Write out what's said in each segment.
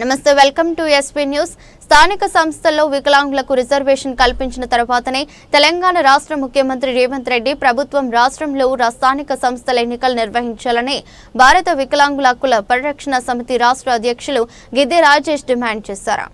నమస్తే welcome to SP news. స్థానిక సంస్థల్లో వికలాంగులకు రిజర్వేషన్ కల్పించిన తర్వాతనే తెలంగాణ రాష్ట్ర ముఖ్యమంత్రి రేవంత్ రెడ్డి ప్రభుత్వం రాష్ట్రంలో స్థానిక సంస్థల ఎన్నికలు నిర్వహించాలని భారత వికలాంగుల హక్కుల పరిరక్షణ సమితి రాష్ట్ర అధ్యక్షులు గిద్దె రాజేష్ డిమాండ్ చేశారు.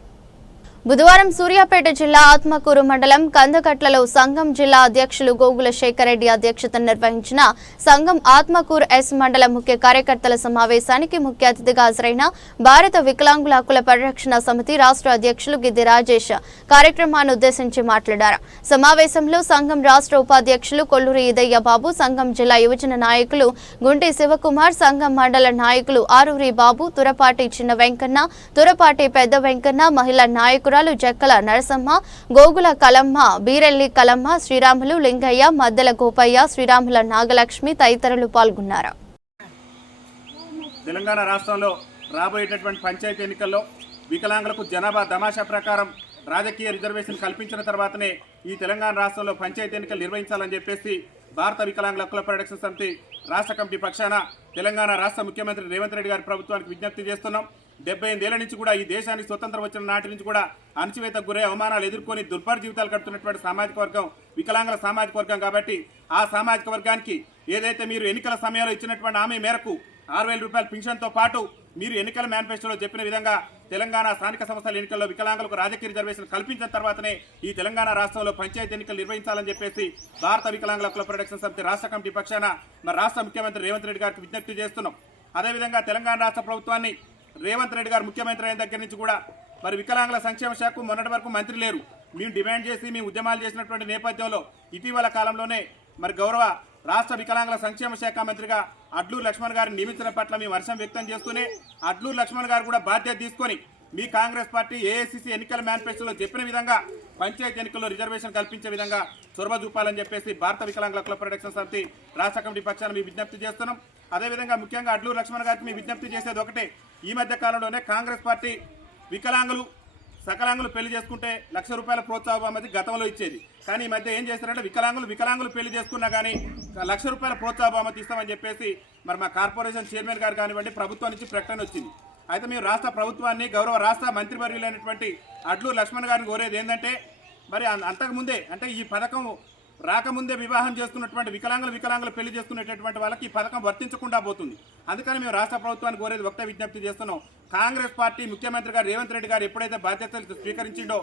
బుధవారం సూర్యాపేట జిల్లా ఆత్మకూరు మండలం కందకట్లలో సంఘం జిల్లా అధ్యక్షులు గోగుల శేఖర్ రెడ్డి అధ్యక్షతన నిర్వహించిన సంఘం ఆత్మకూరు ఎస్ మండల ముఖ్య కార్యకర్తల సమావేశానికి ముఖ్య అతిథిగా హాజరైన భారత వికలాంగుల హక్కుల పరిరక్షణ సమితి రాష్ట్ర అధ్యక్షులు గిద్ది రాజేష్ కార్యక్రమాన్ని ఉద్దేశించి మాట్లాడారు. సమావేశంలో సంఘం రాష్ట్ర ఉపాధ్యక్షులు కొల్లూరి ఇదయ్య బాబు సంఘం జిల్లా యువజన నాయకులు గుంటి శివకుమార్ సంఘం మండల నాయకులు ఆరూరి బాబు తురపాటి చిన్న వెంకన్న తురపాటి పెద్ద వెంకన్న మహిళా నాయకులు నాయకురాలు జక్కల నరసమ్మ గోగుల కలమ్మ బీరెల్లి కలమ్మ శ్రీరాములు లింగయ్య మద్దెల గోపయ్య శ్రీరాముల నాగలక్ష్మి తదితరులు పాల్గొన్నారు. తెలంగాణ రాష్ట్రంలో రాబోయేటటువంటి పంచాయతీ ఎన్నికల్లో వికలాంగులకు జనాభా తమాషా ప్రకారం రాజకీయ రిజర్వేషన్ కల్పించిన తర్వాతనే ఈ తెలంగాణ రాష్ట్రంలో పంచాయతీ ఎన్నికలు నిర్వహించాలని చెప్పేసి భారత వికలాంగుల హక్కుల పరిరక్షణ సమితి రాష్ట్ర కమిటీ పక్షాన తెలంగాణ రాష్ట్ర ముఖ్యమంత్రి రేవంత్ రెడ్డి గారి ప్రభుత్వానికి విజ్ఞప్తి చేస్తున్నాం. డెబ్బై ఎనిమిదేళ్ళ నుంచి కూడా ఈ దేశానికి స్వతంత్రం వచ్చిన నాటి నుంచి కూడా అణచివేత గురే అవమానాలు ఎదుర్కొని దుర్భర జీవితాలు గడుపుతున్నటువంటి సామాజిక వర్గం వికలాంగుల సామాజిక వర్గం కాబట్టి ఆ సామాజిక వర్గానికి ఏదైతే మీరు ఎన్నికల సమయంలో ఇచ్చినటువంటి హామీ మేరకు ఆరు వేల రూపాయల పింఛన్తో పాటు మీరు ఎన్నికల మేనిఫెస్టోలో చెప్పిన విధంగా తెలంగాణ స్థానిక సంస్థల ఎన్నికల్లో వికలాంగులకు రాజకీయ రిజర్వేషన్ కల్పించిన తర్వాతనే ఈ తెలంగాణ రాష్ట్రంలో పంచాయతీ ఎన్నికలు నిర్వహించాలని చెప్పేసి భారత వికలాంగుల హక్కుల ప్రొటెక్షన్ సమితి రాష్ట్ర కమిటీ పక్షాన మన రాష్ట్ర ముఖ్యమంత్రి రేవంత్ రెడ్డి గారికి విజ్ఞప్తి చేస్తున్నాం. అదేవిధంగా తెలంగాణ రాష్ట్ర ప్రభుత్వాన్ని రేవంత్ రెడ్డి గారు ముఖ్యమంత్రి అయిన దగ్గర నుంచి కూడా మరి వికలాంగుల సంక్షేమ శాఖకు మొన్నటి వరకు మంత్రి లేరు. మేము డిమాండ్ చేసి మేము ఉద్యమాలు చేసినటువంటి నేపథ్యంలో ఇటీవల కాలంలోనే మరి గౌరవ రాష్ట్ర వికలాంగుల సంక్షేమ శాఖ మంత్రిగా అడ్లూరు లక్ష్మణ్ గారిని నియమించడం పట్ల మేము హర్షం వ్యక్తం చేస్తూనే అడ్లూరు లక్ష్మణ్ గారు కూడా బాధ్యత తీసుకొని మీ కాంగ్రెస్ పార్టీ ఏఐసిసి ఎన్నికల మేనిఫెస్టోలో చెప్పిన విధంగా పంచాయతీ ఎన్నికల్లో రిజర్వేషన్ కల్పించే విధంగా చొరవ చూపాలని చెప్పేసి భారత వికలాంగుల కుల ప్రొటెక్షన్ సమితి రాష్ట్ర కమిటీ పక్షాన మీ విజ్ఞప్తి చేస్తున్నాం. అదేవిధంగా ముఖ్యంగా అడ్లూరు లక్ష్మణ్ గారికి మీ విజ్ఞప్తి చేసేది ఒకటే ఈ మధ్య కాలంలోనే కాంగ్రెస్ పార్టీ వికలాంగులు సకలాంగులు పెళ్ళి చేసుకుంటే లక్ష రూపాయల ప్రోత్సాహం అనేది గతంలో ఇచ్చేది. కానీ ఈ మధ్య ఏం చేస్తారంటే వికలాంగులు వికలాంగులు పెళ్ళి చేసుకున్నా కానీ లక్ష రూపాయల ప్రోత్సాహ బహుమతి ఇస్తామని చెప్పేసి మరి మా కార్పొరేషన్ చైర్మన్ గారు కానివ్వండి ప్రభుత్వం నుంచి ప్రకటన వచ్చింది. అయితే మేము రాష్ట్ర ప్రభుత్వాన్ని గౌరవ రాష్ట్ర మంత్రివర్యులైనటువంటి అడ్లు లక్ష్మణ్ గారిని కోరేది ఏంటంటే మరి అంతకుముందే అంటే ఈ పథకం రాకముందే వివాహం చేసుకున్నటువంటి వికలాంగులు వికలాంగులు పెళ్ళి చేసుకునేటటువంటి వాళ్ళకి ఈ పథకం వర్తించకుండా పోతుంది. అందుకని మేము రాష్ట్ర ప్రభుత్వాన్ని కోరేది ఒకటే విజ్ఞప్తి చేస్తున్నాం. కాంగ్రెస్ పార్టీ ముఖ్యమంత్రి గారు రేవంత్ రెడ్డి గారు ఎప్పుడైతే బాధ్యతలు స్వీకరించిండో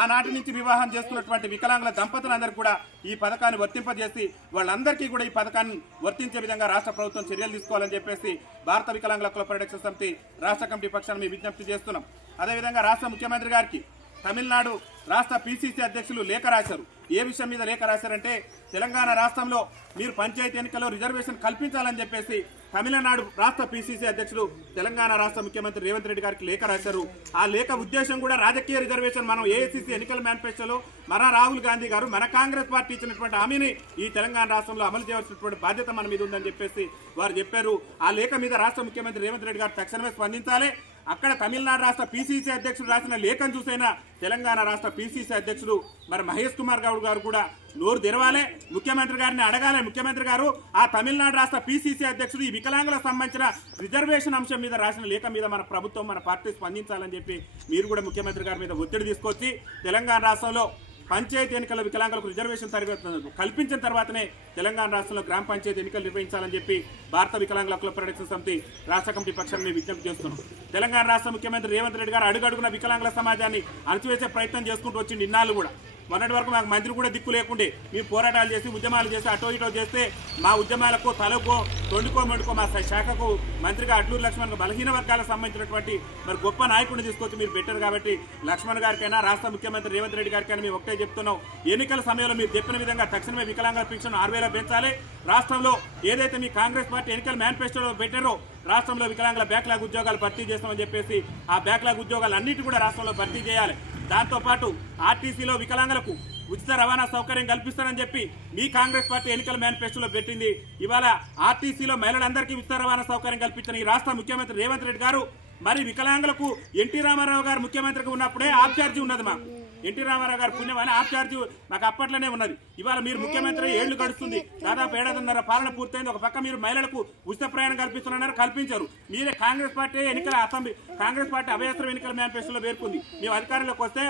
ఆనాటి నుంచి వివాహం చేసుకున్నటువంటి వికలాంగుల దంపతులందరికీ కూడా ఈ పథకాన్ని వర్తింపజేసి వాళ్ళందరికీ కూడా ఈ పథకాన్ని వర్తించే విధంగా రాష్ట్ర ప్రభుత్వం చర్యలు తీసుకోవాలని చెప్పేసి భారత వికలాంగుల హక్కుల పరిరక్షణ సమితి రాష్ట్ర కమిటీ పక్షాన్ని మేము విజ్ఞప్తి చేస్తున్నాం. అదేవిధంగా రాష్ట్ర ముఖ్యమంత్రి గారికి తమిళనాడు రాష్ట్ర పిసిసి అధ్యక్షులు లేఖ రాశారు. ఏ విషయం మీద లేఖ రాశారంటే తెలంగాణ రాష్ట్రంలో మీరు పంచాయతీ ఎన్నికల్లో రిజర్వేషన్ కల్పించాలని చెప్పేసి తమిళనాడు రాష్ట్ర పిసిసి అధ్యక్షులు తెలంగాణ రాష్ట్ర ముఖ్యమంత్రి రేవంత్ రెడ్డి గారికి లేఖ రాశారు. ఆ లేఖ ఉద్దేశం కూడా రాజకీయ రిజర్వేషన్. మనం ఏఐసిసి ఎన్నికల మేనిఫెస్టోలో మన రాహుల్ గాంధీ గారు మన కాంగ్రెస్ పార్టీ ఇచ్చినటువంటి హామీని ఈ తెలంగాణ రాష్ట్రంలో అమలు చేయాల్సినటువంటి బాధ్యత మన మీద ఉందని చెప్పేసి వారు చెప్పారు. ఆ లేఖ మీద రాష్ట్ర ముఖ్యమంత్రి రేవంత్ రెడ్డి గారు తక్షణమే స్పందించాలి. అక్కడ తమిళనాడు రాష్ట్ర పీసీసీ అధ్యక్షుడు రాసిన లేఖను చూసైనా తెలంగాణ రాష్ట్ర పీసీసీ అధ్యక్షుడు మరి మహేష్ కుమార్ గౌడ్ గారు కూడా నోరు తెరవాలే. ముఖ్యమంత్రి గారిని అడగాలి. ముఖ్యమంత్రి గారు ఆ తమిళనాడు రాష్ట్ర పీసీసీ అధ్యక్షుడు ఈ వికలాంగులకు సంబంధించిన రిజర్వేషన్ అంశం మీద రాసిన లేఖ మీద మన ప్రభుత్వం మన పార్టీ స్పందించాలని చెప్పి మీరు కూడా ముఖ్యమంత్రి గారి మీద ఒత్తిడి తీసుకొచ్చి తెలంగాణ రాష్ట్రంలో పంచాయతీ ఎన్నికల వికలాంగులకు రిజర్వేషన్ తరగతి కల్పించిన తర్వాతనే తెలంగాణ రాష్ట్రంలో గ్రామ పంచాయతీ ఎన్నికలు నిర్వహించాలని చెప్పి భారత వికలాంగుల హక్కుల పరిరక్షణ సమితి రాష్ట్ర కమిటీ పక్షాన్ని మేము విజ్ఞప్తి చేస్తున్నాం. తెలంగాణ రాష్ట్ర ముఖ్యమంత్రి రేవంత్ రెడ్డి గారు అడుగడుగున వికలాంగుల సమాజాన్ని అణచివేసే ప్రయత్నం చేసుకుంటూ వచ్చింది ఇన్నాళ్ళు కూడా. మొన్నటి వరకు మాకు మంత్రి కూడా దిక్కు లేకుండే. మేము పోరాటాలు చేసి ఉద్యమాలు చేసి అటో ఇటో చేస్తే మా ఉద్యమాలకు తలకో తొండుకో మెడుకో మా శాఖకు మంత్రిగా అట్లూరు లక్ష్మణ్ బలహీన వర్గాలకు సంబంధించినటువంటి మరి గొప్ప నాయకుడిని తీసుకొచ్చి మీరు పెట్టారు కాబట్టి లక్ష్మణ్ గారికైనా రాష్ట్ర ముఖ్యమంత్రి రేవంత్ రెడ్డి గారికైనా మేము ఒకటే చెప్తున్నాం. ఎన్నికల సమయంలో మీరు చెప్పిన విధంగా తక్షణమే వికలాంగుల పెన్షన్ ఆరు వేల పెంచాలి. రాష్ట్రంలో ఏదైతే మీ కాంగ్రెస్ పార్టీ ఎన్నికల మేనిఫెస్టోలో పెట్టారో రాష్ట్రంలో వికలాంగుల బ్యాక్లాగ్ ఉద్యోగాలు భర్తీ చేస్తామని చెప్పేసి ఆ బ్యాక్లాగ్ ఉద్యోగాలు అన్నిటి కూడా రాష్ట్రంలో భర్తీ చేయాలి. దాంతోపాటు ఆర్టీసీలో వికలాంగులకు ఉచిత రవాణా సౌకర్యం కల్పిస్తానని చెప్పి మీ కాంగ్రెస్ పార్టీ ఎన్నికల మేనిఫెస్టోలో పెట్టింది. ఇవాళ ఆర్టీసీలో మహిళలందరికీ ఉచిత రవాణా సౌకర్యం కల్పించిన ఈ రాష్ట్ర ముఖ్యమంత్రి రేవంత్ రెడ్డి గారు మరి వికలాంగులకు ఎన్టీ రామారావు గారు ముఖ్యమంత్రిగా ఉన్నప్పుడే ఆబ్చార్జీ ఉన్నది మాకు. ఎన్టీ రామారావు గారు పుణ్యం అని ఆప్ ఛార్జ్ మాకు అప్పట్లోనే ఉన్నది. ఇవాళ మీరు ముఖ్యమంత్రి ఏళ్ళు గడుస్తుంది. దాదాపు ఏడాదిన్నర పాలన పూర్తయింది. ఒక పక్క మీరు మహిళలకు ఉచిత ప్రయాణం కల్పిస్తున్నారు కల్పించారు. మీరే కాంగ్రెస్ పార్టీ ఎన్నికల అసెంబ్లీ కాంగ్రెస్ పార్టీ అభ్యర్థుల ఎన్నికల మేనిఫెస్టోలో పేర్కొంది. మేము అధికారంలోకి వస్తే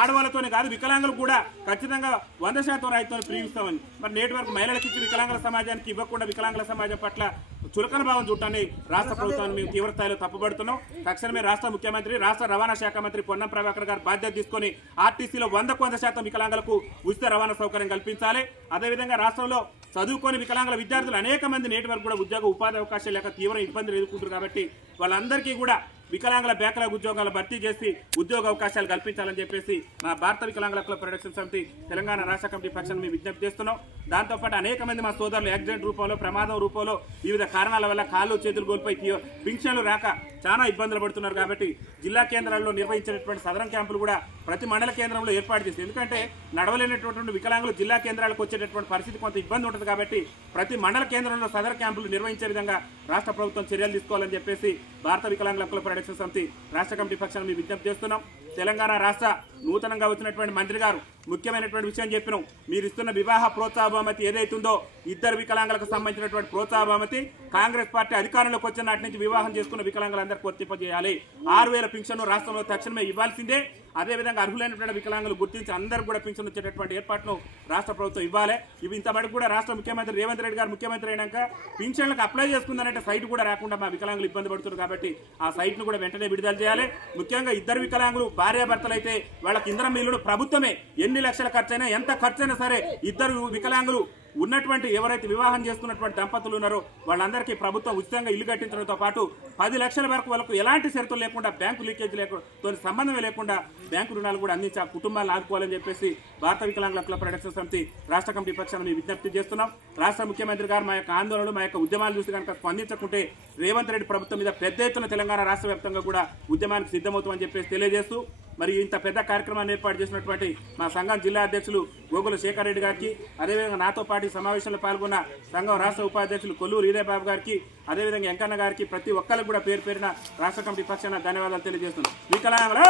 ఆడవాళ్ళతోనే కాదు వికలాంగులు కూడా ఖచ్చితంగా వంద శాతం రాయితో ప్రీవిస్తామని మరి నేటి వరకు మహిళలకు ఇచ్చి వికలాంగుల సమాజానికి ఇవ్వకుండా వికలాంగుల సమాజం పట్ల చులకన భావం చూడటాన్ని రాష్ట్ర ప్రభుత్వాన్ని మేము తీవ్ర స్థాయిలో తక్షణమే రాష్ట్ర ముఖ్యమంత్రి రాష్ట్ర రవాణా శాఖ మంత్రి పొన్నం ప్రభాకర్ గారు బాధ్యత తీసుకొని ఆర్టీసీలో వందకు వంద శాతం వికలాంగులకు ఉచిత రవాణా సౌకర్యం కల్పించాలి. అదేవిధంగా రాష్ట్రంలో చదువుకొని వికలాంగుల విద్యార్థులు అనేక మంది నేటి వరకు కూడా ఉద్యోగ ఉపాధి అవకాశాలు లేక తీవ్ర ఇబ్బందులు ఎదుర్కొంటారు కాబట్టి వాళ్ళందరికీ కూడా వికలాంగుల బ్యాక్లాగ్ ఉద్యోగాలు భర్తీ చేసి ఉద్యోగ అవకాశాలు కల్పించాలని చెప్పేసి మా భారత వికలాంగుల ప్రొడక్షన్ సమితి తెలంగాణ రాష్ట్ర కమిటీ పక్షాన్ని మేము విజ్ఞప్తి చేస్తున్నాం. దాంతోపాటు అనేక మంది మా సోదరులు యాక్సిడెంట్ రూపంలో ప్రమాదం రూపంలో వివిధ కారణాల వల్ల కాళ్ళు చేతులు కోల్పోయి పింఛన్లు రాక చాలా ఇబ్బందులు పడుతున్నారు కాబట్టి జిల్లా కేంద్రాల్లో నిర్వహించినటువంటి సదరం క్యాంపులు కూడా ప్రతి మండల కేంద్రంలో ఏర్పాటు చేసింది ఎందుకంటే నడవలేనటువంటి వికలాంగులు జిల్లా కేంద్రాలకు వచ్చేటటువంటి పరిస్థితి కొంత ఇబ్బంది ఉంటుంది కాబట్టి ప్రతి మండల కేంద్రంలో సదర క్యాంపులు నిర్వహించే విధంగా రాష్ట్ర ప్రభుత్వం చర్యలు తీసుకోవాలని చెప్పేసి భారత వికలాంగుల హక్కుల ప్రొడక్షన్ సమితి రాష్ట్ర కమిటీ పక్షాన్ని మేము విజ్ఞప్తి చేస్తున్నాం. తెలంగాణ రాష్ట్ర నూతనంగా వచ్చినటువంటి మంత్రి గారు ముఖ్యమైనటువంటి విషయం చెప్పినాం. మీరు ఇస్తున్న వివాహ ప్రోత్సాహ బహుమతి ఏదైతుందో ఇద్దరు వికలాంగులకు సంబంధించినటువంటి ప్రోత్సాహ బహుమతి కాంగ్రెస్ పార్టీ అధికారంలోకి వచ్చిన నాటి నుంచి వివాహం చేసుకున్న వికలాంగులందరికీ వర్తింపజేయాలి. ఆరు వేల పింఛను రాష్ట్రంలో తక్షణమే ఇవ్వాల్సిందే. అదేవిధంగా అర్హులైనటువంటి వికలాంగులు గుర్తించి అందరూ కూడా పింఛన్ వచ్చేటటువంటి ఏర్పాటును రాష్ట్ర ప్రభుత్వం ఇవ్వాలి. ఇవి ఇంతవరకు కూడా రాష్ట్ర ముఖ్యమంత్రి రేవంత్ రెడ్డి గారు ముఖ్యమంత్రి అయినాక పింఛన్లకు అప్లై చేసుకుందనంటే సైట్ కూడా రాకుండా మా వికలాంగులు ఇబ్బంది పడుతున్నారు కాబట్టి ఆ సైట్ను కూడా వెంటనే విడుదల చేయాలి. ముఖ్యంగా ఇద్దరు వికలాంగులు భార్యాభర్తలు అయితే వాళ్ళకి ఇంధనం మిల్లులు ప్రభుత్వమే. ఎన్ని లక్షల ఖర్చైనా ఎంత ఖర్చైనా సరే ఇద్దరు వికలాంగులు ఉన్నటువంటి ఎవరైతే వివాహం చేసుకున్నటువంటి దంపతులు ఉన్నారో వాళ్ళందరికీ ప్రభుత్వం ఉచితంగా ఇల్లు కట్టించడంతో పాటు పది లక్షల వరకు వాళ్ళకు ఎలాంటి షరతులు లేకుండా బ్యాంకు లీకేజ్ లేకుండా సంబంధమే లేకుండా బ్యాంకు రుణాలు కూడా అందించి ఆ కుటుంబాలను ఆదుకోవాలని చెప్పేసి భారత వికలాంగుల క్లబ్ ప్రొడక్షన్ సమితి రాష్ట్ర కమిటీ పక్షాన్ని విజ్ఞప్తి చేస్తున్నాం. రాష్ట్ర ముఖ్యమంత్రి గారు మా యొక్క ఆందోళనలు మా యొక్క ఉద్యమాలు చూసి కనుక స్పందించకుంటే రేవంత్ రెడ్డి ప్రభుత్వం మీద పెద్ద ఎత్తున తెలంగాణ రాష్ట్ర వ్యాప్తంగా కూడా ఉద్యమానికి సిద్ధమవుతామని చెప్పేసి తెలియజేస్తూ మరి ఇంత పెద్ద కార్యక్రమాన్ని ఏర్పాటు చేసినటువంటి మా సంఘం జిల్లా అధ్యక్షులు గోగుల శేఖర్ రెడ్డి గారికి అదేవిధంగా నాతో పాటు ఈ సమావేశంలో పాల్గొన్న సంఘం రాష్ట్ర ఉపాధ్యక్షులు కొల్లూరు హీరేబాబు గారికి అదేవిధంగా వెంకన్న గారికి ప్రతి ఒక్కరికి కూడా పేరు పేరిన రాష్ట్ర కమిటీ పక్షాన ధన్యవాదాలు తెలియజేస్తున్నాం వికలాంగుల